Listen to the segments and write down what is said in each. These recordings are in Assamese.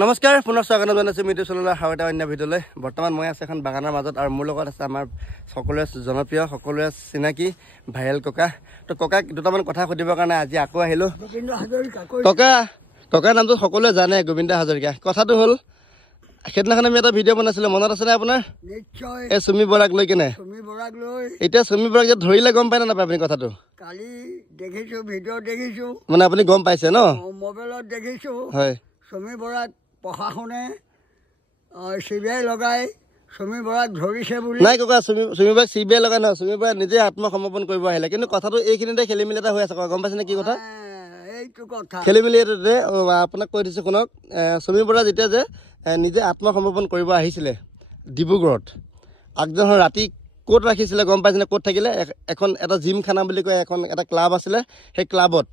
নমস্কাৰ পুনৰ স্বাগতম জনাইছোঁ মিটু চললৰ আৰু এটা অন্য ভিডিঅ'লৈ। বৰ্তমান মই আছোঁ এখন বাগানৰ মাজত আৰু মোৰ লগত আছে আমাৰ সকলোৱে জনপ্ৰিয় সকলোৱে চিনাকি ভাইৰেল ককা। তো ককাক দুটামান কথা সুধিবৰ কাৰণে আজি আকৌ আহিলোঁ। ককাৰ নামটো সকলোৱে জানে, গোবিন্দ হাজৰিকা। কথাটো হ'ল সেইদিনাখন আমি এটা ভিডিঅ' বনাইছিলোঁ, মনত আছেনে আপোনাৰ? নিশ্চয়। এই চুমি বৰাক লৈ কেনে এতিয়া চুমি বৰাক যে ধৰিলে গম পায় নে নাপায় আপুনি কথাটো? কালি দেখিছোঁ, ভিডিঅ' দেখিছোঁ, মানে আপুনি গম পাইছে ন? মোবাইলত দেখিছোঁ। হয়, চুমি বৰাক প্ৰশাসনে CBI লগাই চুমি বৰাক ধৰিছে বুলি। নাই ককা, চুমি বৰাক CBI লগাই নহয়, চুমি বৰাই নিজে আত্মসমৰ্পণ কৰিব আহিলে। কিন্তু কথাটো এইখিনিতে খেলি মেলি এটা হৈ আছে, গম পাইছেনে কি কথা? এইটো কথা খেলি মেলি এইটোতে আপোনাক কৈ দিছোঁ শুনক। চুমি বৰা যেতিয়া যে নিজে আত্মসমৰ্পণ কৰিব আহিছিলে ডিব্ৰুগড়ত, আগদিনাখন ৰাতি ক'ত ৰাখিছিলে গম পাইছেনে? ক'ত থাকিলে? এখন এটা জিম খানা বুলি কয়, এটা ক্লাব আছিলে, সেই ক্লাবত।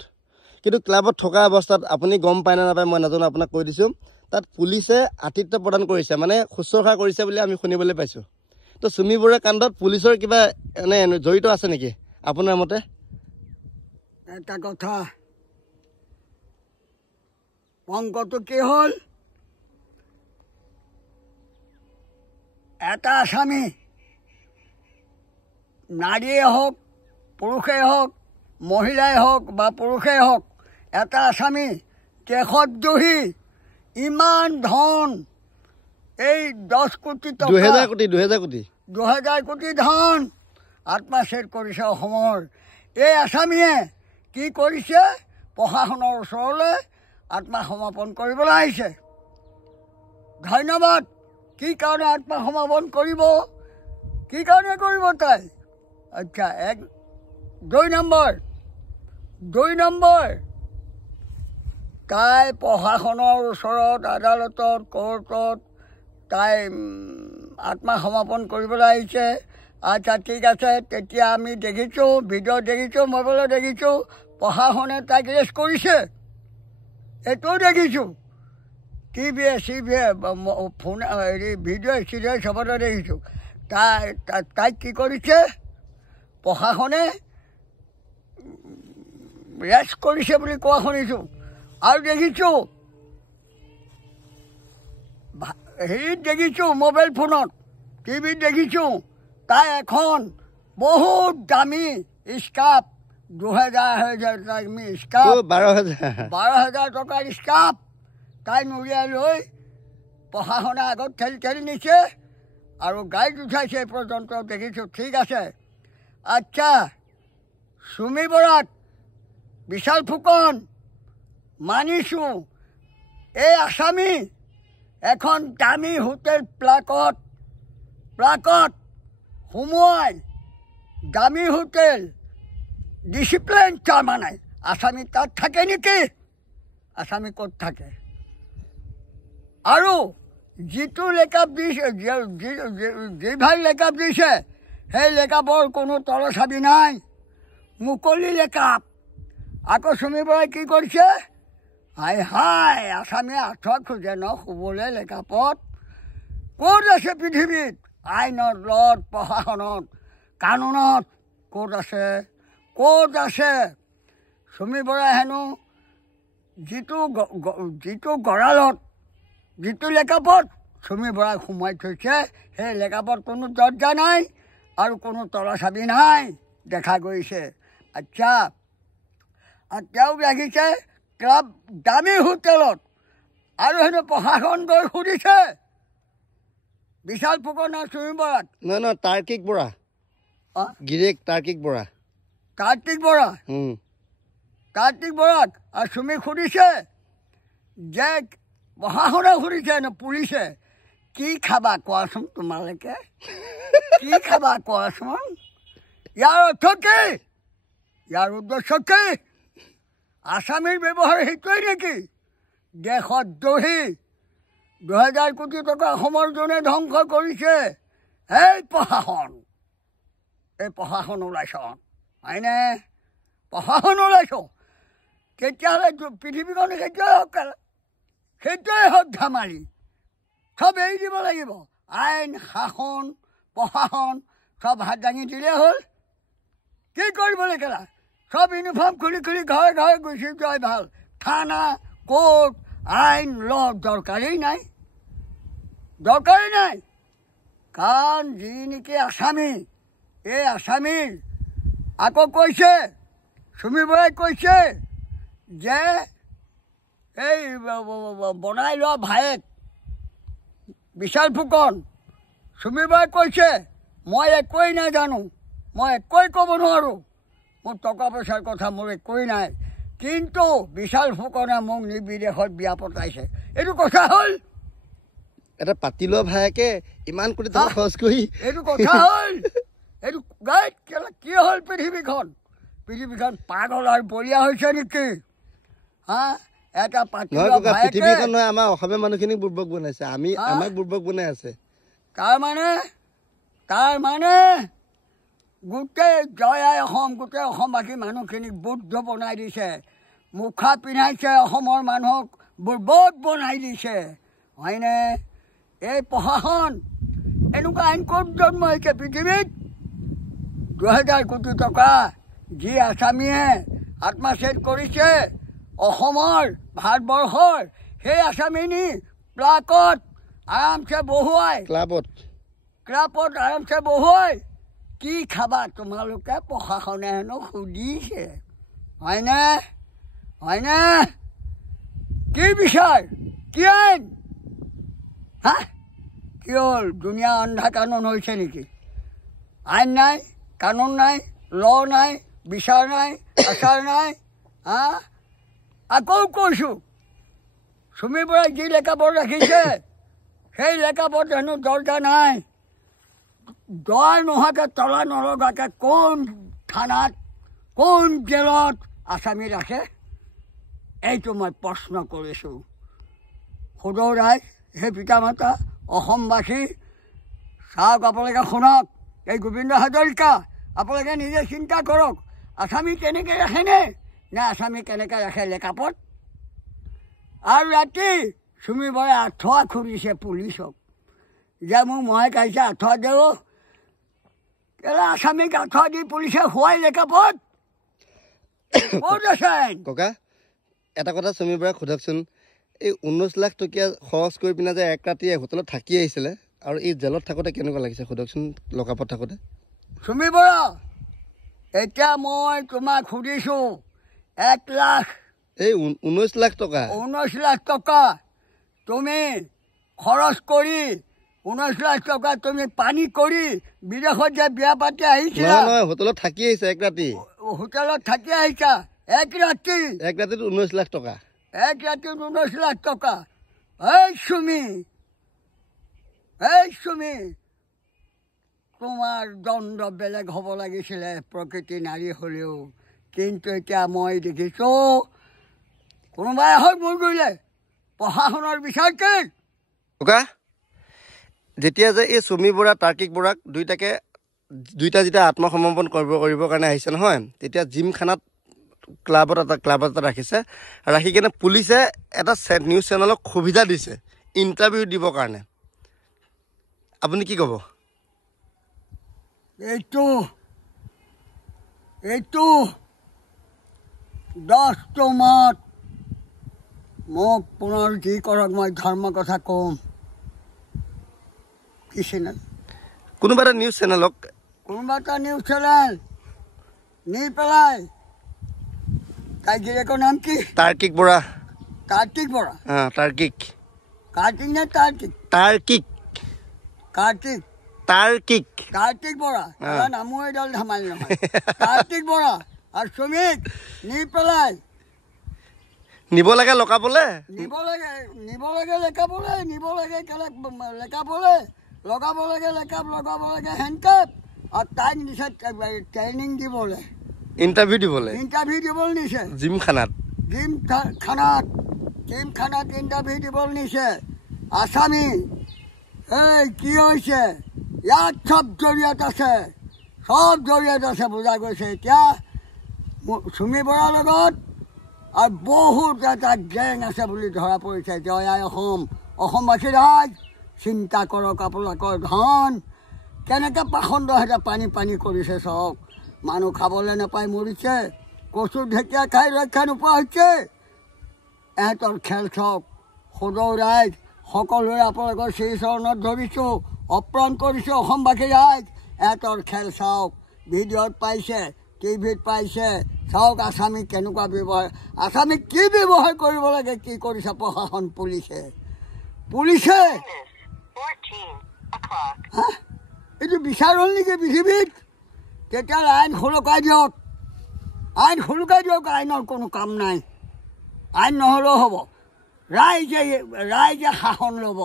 কিন্তু ক্লাবত থকা অৱস্থাত আপুনি গম পায় নে নাপায় মই নাজানো, আপোনাক কৈ দিছোঁ, তাত পুলিচে আতিথ্য প্ৰদান কৰিছে, মানে শুশ্ৰূষা কৰিছে বুলি আমি শুনিবলৈ পাইছোঁ। তো চুমি বৰুৱাৰ কাণ্ডত পুলিচৰ কিবা এনে জড়িত আছে নেকি আপোনাৰ মতে? এটা কথা, অংকটো কি হ'ল, এটা আসামী নাৰীয়ে হওক, পুৰুষেই হওক, মহিলাই হওক বা পুৰুষেই হওক, এটা আসামী দেশদ্ৰোহী ইমান ধন, এই 10 কোটি টকা, 2000 কোটি ধন আত্মসাৎ কৰিছে অসমৰ। এই আসামীয়ে কি কৰিছে? প্ৰশাসনৰ ওচৰলৈ আত্মসমৰ্পণ কৰিবলৈ আহিছে। ধন্যবাদ। কি কাৰণে আত্মসমৰ্পণ কৰিব? কি কাৰণে কৰিব তাই? আচ্ছা, 2 নম্বৰ, তাই প্ৰশাসনৰ ওচৰত, আদালতত, কোৰ্টত তাই আত্মসমৰ্পণ কৰিবলৈ আহিছে। আচ্ছা, ঠিক আছে। তেতিয়া আমি দেখিছোঁ, ভিডিঅ' দেখিছোঁ, মোবাইলত দেখিছোঁ, প্ৰশাসনে তাইক এৰেষ্ট কৰিছে, এইটোও দেখিছোঁ। টিভিয়ে চিভিয়ে ফোন ভিডিঅ' চিডিঅ' চবতে দেখিছোঁ। তাইক কি কৰিছে? প্ৰশাসনে ৰেষ্ট কৰিছে বুলি কোৱা শুনিছোঁ। আৰু দেখিছোঁ, হেৰিত দেখিছোঁ, মোবাইল ফোনত, টিভিত দেখিছোঁ, তাই এখন বহুত দামী স্কাৰ্ফ, 2000 দামী স্কাৰ্ফ, 12,000 টকাৰ স্কাৰ্ফ তাই নুৰিয়াই লৈ প্ৰশাসনে আগত ঠেলি নিছে আৰু গাড়ীত উঠাইছে, এই পৰ্যন্ত দেখিছোঁ। ঠিক আছে। আচ্ছা, চুমি বৰাক, বিশাল ফুকন মানিছোঁ, এই আসামী এখন দামী হোটেল প্লাকত সোমোৱাই, দামী হোটেল ডিচিপ্লিন তাৰমানে আসামী তাত থাকে নেকি? আসামী ক'ত থাকে? আৰু যিটো লেকাপ দিছে, যিভাগ লেকাপ দিছে, সেই লেকাপৰ কোনো তলচাবি নাই, মুকলি লেকাপ। আকৌ চুমি বৰাই কি কৰিছে? হাই আসামীয়ে আঁঠুৱা খোজে ন শুবলৈ লেকাপত? ক'ত আছে পৃথিৱীত? আইনত, লত, প্ৰশাসনত, কানুনত ক'ত আছে? চুমি বৰাই হেনো যিটো গঁৰালত, যিটো লেকাপত চুমি বৰাই সোমাই থৈছে, সেই লেকাপত কোনো দৰ্জা নাই আৰু কোনো তলচাবি নাই, দেখা গৈছে। আচ্ছা, তেওঁ ৰাখিছে ক্লাব, দামী হোটেলত, আৰু হেনো প্ৰশাসন গৈ সুধিছে বিশাল ফুকন আৰু চুমি বৰাক। নহয়, তাৰ্কিক বৰা, গিৰিয়েক তাৰ্কিক বৰাক আৰু চুমিক সুধিছে যে, প্ৰশাসনে সুধিছে ন, পুলিচে, কি খাবা কোৱাচোন তোমালোকে? কি খাবা কোৱাচোন? ইয়াৰ অৰ্থ কি? ইয়াৰ উদ্দেশ্য কি? আসামীৰ ব্যৱহাৰ সেইটোৱেই নেকি? দেশদ্ৰোহী, 2000 কোটি টকা অসমৰ জনে ধ্বংস কৰিছে। এই প্ৰশাসন ওলাইছ, হয়নে? প্ৰশাসন ওলাইছ, তেতিয়াহ'লে পৃথিৱীখন সেইটোৱে হওক ধেমালি, চব এৰি দিব লাগিব। আইন, শাসন, প্ৰশাসন চব হাত দাঙি দিলে হ'ল। কি কৰিব লাগে? চব ইউনিফৰ্ম খুলি ঘৰে ঘৰে গুচি যোৱাই ভাল। থানা, কোৰ্ট, আইন ল দৰকাৰেই নাই, দৰকাৰেই নাই। কাৰণ যি নেকি আসামী, এই আসামীৰ আকৌ কৈছে, চুমি বৰাই কৈছে যে এই বনাই লোৱা ভায়েক বিশাল ফুকন, চুমি বৰাই কৈছে মই একোৱেই নাজানো, মই একোৱেই ক'ব নোৱাৰোঁ, মোৰ টকা পইচাৰ কথা মোৰ একোৱেই নাই, কিন্তু বিশাল ফুকনে মোক বিদেশত বিয়া পতাইছে। এইটো কথা হ'ল? এটা পাতি লোৱা ভায়েকে ইমান কোটি টকা খৰচ কৰি, এইটো কথা হ'ল? এইটো গাইড কি হ'ল? পৃথিৱীখন পাগল আৰু বলিয়া হৈছে নেকি? হা, এটা পাতি লোৱা ভায়েকে পৃথিৱীখন নহয়, আমাৰ অসমীয়া মানুহখিনিক বুৰ্বক বনাইছে, আমাক বুৰ্বক বনাই আছে। তাৰমানে গোটেই জয় আই অসম, গোটেই অসমবাসী মানুহখিনিক বুদ্ধ বনাই দিছে, মুখা পিন্ধাইছে, অসমৰ মানুহক বুৰ্বক বনাই দিছে, হয়নে? এই প্ৰশাসন এনেকুৱা আইন ক'ত জন্ম হৈছে পৃথিৱীত? 2000 কোটি টকা যি আসামীয়ে আত্মসাৎ কৰিছে অসমৰ, ভাৰতবৰ্ষৰ, সেই আসামী নি প্লাকত আৰামছে বহুৱাই, ক্লাবত আৰামছে বহুৱাই কি খাবা তোমালোকে? প্ৰশাসনে হেনো সুধিছে, হয়নে? হয়নে? কি বিচাৰ, কি আইন? হা, কি হ'ল? দুনিয়া অন্ধা কানুন হৈছে নেকি? আইন নাই, কানুন নাই, ল নাই, বিচাৰ নাই, আচাৰ নাই। হা, আকৌ কৈছোঁ, চুমি বৰাই যি লেখাপট ৰাখিছে সেই লেখাপট হেনো দৰকাৰ নাই। দৰ নোহোৱাকৈ তলা নলগাকৈ কোন থানাত, কোন জেলত আসামী ৰাখে? এইটো মই প্ৰশ্ন কৰিছোঁ। সদৌ ৰাইজ, হে পিতা মাতা, অসমবাসী, চাওক, আপোনালোকে শুনক, এই গোবিন্দ হাজৰিকা, আপোনালোকে নিজে চিন্তা কৰক, আসামী কেনেকৈ ৰাখেনে, নে আসামী কেনেকৈ ৰাখে লেখাপট? আৰু ৰাতি চুমি বৰাই আঁঠুৱা খুলিছে পুলিচক যে মোক মহে কাঢ়িছে, আঁঠুৱা দেও। কেলে আসামীক আঁঠুৱা দি পুলিচে শুৱাই লেখাপট? ক'ত আছে? ককা, এটা কথা চুমি বৰাই সোধকচোন, এই 19 লাখ টকীয়া খৰচ কৰি পিনে যে এক ৰাতি হোটেলত থাকি আহিছিলে, আৰু এই জেলত থাকোঁতে কেনেকুৱা লাগিছে সোধকচোন, লকাপত থাকোঁতে? চুমি বৰা, এতিয়া মই তোমাক সুধিছোঁ, 1 লাখ, এই 19 লাখ টকা, 19 লাখ টকা তুমি খৰচ কৰি, 19 লাখ টকা তুমি পানী কৰি বিদেশত যে বিয়া পাতি আহিছিলা? নহয়, হোটেলত থাকি আহিছে এক ৰাতি। হোটেলত থাকি আহিছা এক ৰাতিত 19 লাখ টকা, এক ৰাতিত 19 লাখ টকা। এই চুমি, তোমাৰ দণ্ড বেলেগ হ'ব লাগিছিলে, প্ৰকৃতি নাৰী হ'লেও, কিন্তু এতিয়া মই দেখিছোঁ কোনোবাই হৈ মোৰ কৰিলে প্ৰশাসনৰ বিচাৰ কি? ককা, যেতিয়া যে এই চুমি বৰা, তাৰ্কিক বৰাক দুইটা যেতিয়া আত্মসমৰ্পণ কৰিবৰ কাৰণে আহিছে নহয়, তেতিয়া জিমখানাত ক্লাবত এটা ৰাখিছে, ৰাখি কিনে পুলিচে এটা নিউজ চেনেলক সুবিধা দিছে ইণ্টাৰভিউ দিবৰ কাৰণে। আপুনি কি ক'ব? এইটো 10টো মত মোক পুনৰ যি কৰক, মই ধৰ্ম কথা ক'ম। কি চেনেল? কোনোবা এটা নিউজ চেনেলক, কোনোবা এটা নিউজ চেনেল নি পেলাই, তাই গিৰিয়েকৰ নাম কি? তাৰ্কিক বৰা। কাৰ্তিক বৰা? তাৰ্কিক। কাৰ্তিক নে তাৰ্কিক? তাৰ্কিক। কাৰ্তিক? তাৰ্কিক। কাৰ্তিক বৰা, নামো এডাল ধেমালি নহয়। কাৰ্তিক বৰা আৰু চুমিক নি পেলাই নিব লাগে লকাবলৈ, নিব লাগে লেখাবলৈ, নিব লাগে লেখাবলৈ, লগাব লাগে লেখাপ, লগাব লাগে হেণ্ডকাপ, আৰু তাইক নিছে ট্ৰেইনিং দিবলৈ, ইণ্টাৰভিউ দিবলৈ নিছে জিমখানাত ইণ্টাৰভিউ দিবলৈ নিছে। আসামী, এই কি হৈছে? ইয়াত চব জড়িয়ত আছে, বুজা গৈছে। এতিয়া চুমি বৰাৰ লগত আৰু বহুত এটা গেং আছে বুলি ধৰা পৰিছে। জয় আই অসম, অসমবাসী ৰাইজ, চিন্তা কৰক, আপোনালোকৰ ধন কেনেকৈ পাখণ্ড সিহঁতে পানী কৰিছে। চাওক, মানুহ খাবলৈ নাপাই মৰিছে, কচু ঢেকীয়া খাই ৰক্ষা নোপোৱা হৈছে। এহঁতৰ খেল চাওক, সদৌ ৰাইজ সকলোৱে আপোনালোকৰ শ্ৰীচৰণত ধৰিছোঁ, অৰ্পণ কৰিছোঁ। অসমবাসী ৰাইজ এহঁতৰ খেল চাওক, ভিডিঅ'ত পাইছে, টিভিত পাইছে, চাওক আছামীক কেনেকুৱা ব্যৱহাৰ, আছামীক কি ব্যৱহাৰ কৰিব লাগে, কি কৰিছে প্ৰশাসন, পুলিচে এইটো বিচাৰ হ'ল নেকি পৃথিৱীত? তেতিয়াহ'লে আইন সুৰক্ষাই দিয়ক, আইনৰ কোনো কাম নাই। আইন নহ'লেও হ'ব, ৰাইজে শাসন ল'ব,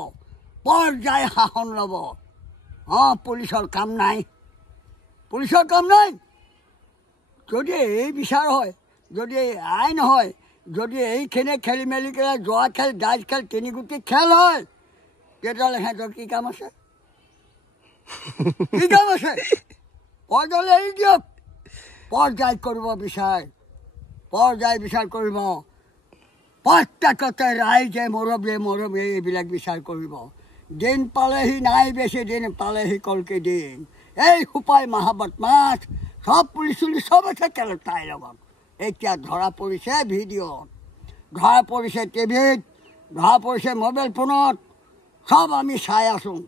পৰ্যায় শাসন ল'ব। পুলিচৰ কাম নাই। যদি এই বিচাৰ হয়, যদি এই আইন হয়, যদি এইখিনি খেলি মেলি কৰি যোৱা খেল, ডাইজ খেল, তিনিগুটি খেল হয়, তেতিয়াহ'লে সিহঁতৰ কি কাম আছে? পৰ্যায় এৰি দিয়ক। পৰ্যায় কৰিব পৰ্যায় বিচাৰ কৰিব। প্ৰত্যেকতে ৰাইজে মুৰব্বী এইবিলাক বিচাৰ কৰিব। দিন পালেহি, নাই বেছি দিন পালেহি কলকে দিন। এই সোপাই মহাবদমাছ সব পুলিচ চব আছে তেলত তাইৰ লগত। এতিয়া ধৰা পৰিছে ভিডিঅ'ত, ধৰা পৰিছে টিভিত, ধৰা পৰিছে মোবাইল ফোনত, সব আমি চাই আছোঁ।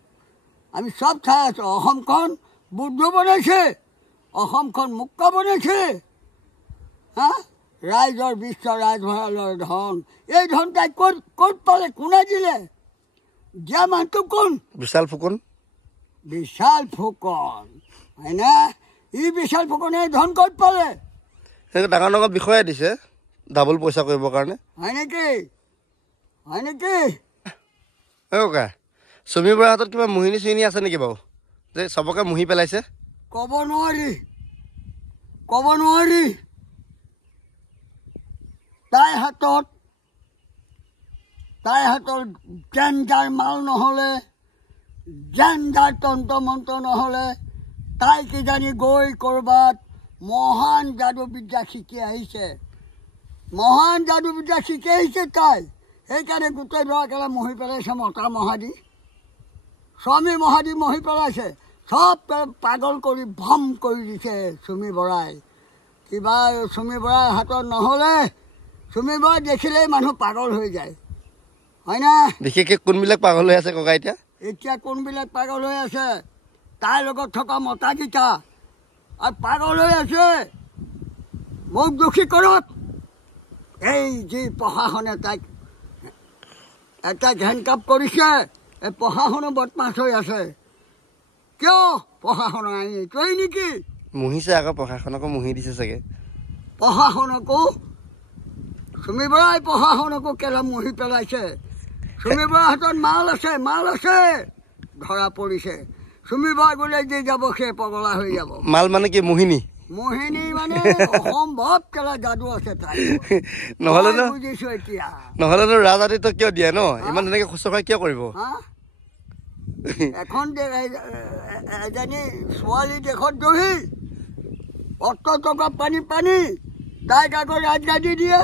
অসমখন বুদ্ধ বনাইছে, অসমখন মুক্ত বনাইছে। ৰাইজৰ ৰাইজ ভঁৰালৰ ধন, এই ধন তাই ক'ত পালে, কোনে দিলে? দিয়া মানুহটো কোন? বিশাল ফুকন হয়নে? বিশাল ফুকনে ধন ক'ত পালে? ডাঙৰ ডাঙৰ বিষয়াই দিছে ডাবল পইচা কৰিবৰ কাৰণে। হয় নেকি? ককা, চুমি বৰাৰ হাতত কিবা মোহিনী চুহিনী আছে নেকি বাৰু, যে চবকে মুহি পেলাইছে? ক'ব নোৱাৰি। তাইৰ হাতৰ জেনজাৰ মাল নহ'লে, জেনজাৰ তন্ত্ৰ মন্ত্ৰ নহ'লে, তাই কিজানি গৈ ক'ৰবাত মহান যাদুবিদ্যা শিকি আহিছে। তাই সেইকাৰণে গোটেই ল'ৰাকেইটা মহি পেলাইছে। মতা মহাদি, স্বামী মহাদি মহি পেলাইছে। চব পাগল কৰি ভম কৰি দিছে চুমি বৰাই। কিবা চুমি বৰাৰ হাতত নহ'লে, চুমি বৰাই দেখিলেই মানুহ পাগল হৈ যায়, হয় না? বিশেষকৈ কোনবিলাক পাগল হৈ আছে ককা? এতিয়া কোনবিলাক পাগল হৈ আছে? তাইৰ লগত থকা মতাকেইটা আৰু পাগল হৈ আছে। মোক দোষী কৰক। এই যি প্ৰশাসনে তাইক হেণ্ডকাপ কৰিছে, এই প্ৰশাসনো বদমাছ হৈ আছে। কিয় প্ৰশাসনৰ আইন এইটোৱেই নেকি? মুহিছে আকৌ, প্ৰশাসনকো মুহি দিছে চাগে। প্ৰশাসনকো চুমি বৰাই প্ৰশাসনকো কেলা মুহি পেলাইছে। চুমি বৰাৰ হাতত মাল আছে, ধৰা পৰিছে। চুমি বৰাই গ'লে যি যাব সেই পগলা হৈ যাব। মাল মানে কি? মোহিনী মানে অসম্ভৱ কেলা যাদু আছে তাই। বুজিছো এতিয়া। নহ'লেনো ৰাজনীতি কিয় দিয়ে ন? ইমান ধুনীয়াকে শুশ্ৰূষা কিয় কৰিব? এখন এজনী ছোৱালী দেশত দহি অত টকা পানী তাইক আকৌ ৰাজগাদী দিয়ে।